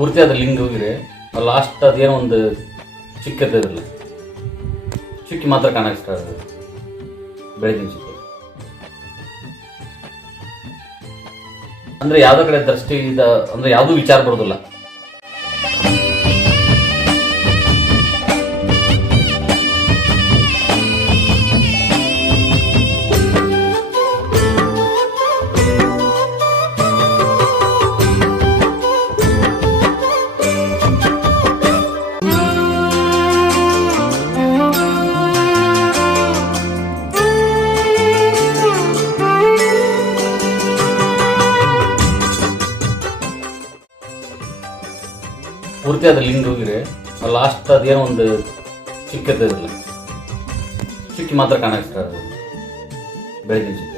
ಪೂರ್ತಿ ಅದ್ರ ಲಿಂಗ್ ಹೋಗಿದೆ. ಲಾಸ್ಟ್ ಅದೇನೋ ಒಂದು ಚಿಕ್ಕದ ಚಿಕ್ಕಿ ಮಾತ್ರ ಕಾಣಕ್ಕೆ ಸ್ಟಾರ್ಟ್ ಆಗುತ್ತೆ ಬೆಳಗಿನ ಚುಕ್ಕಿ ಅಂದ್ರೆ ಯಾವ್ದೋ ಕಡೆ ದೃಷ್ಟಿಯಿಂದ ಅಂದ್ರೆ ಯಾವುದೂ ವಿಚಾರ ಬರೋದಿಲ್ಲ. ಪೂರ್ತಿ ಅದು ಲಿಂಗ್ ಹೋಗಿರಿ ಲಾಸ್ಟ್ ಅದೇನೋ ಒಂದು ಚಿಕ್ಕದಿರಲ್ಲ ಚುಕ್ಕಿ ಮಾತ್ರ ಕಾಣಿಸ್ತಾರೆ ಬೆಳಗಿನ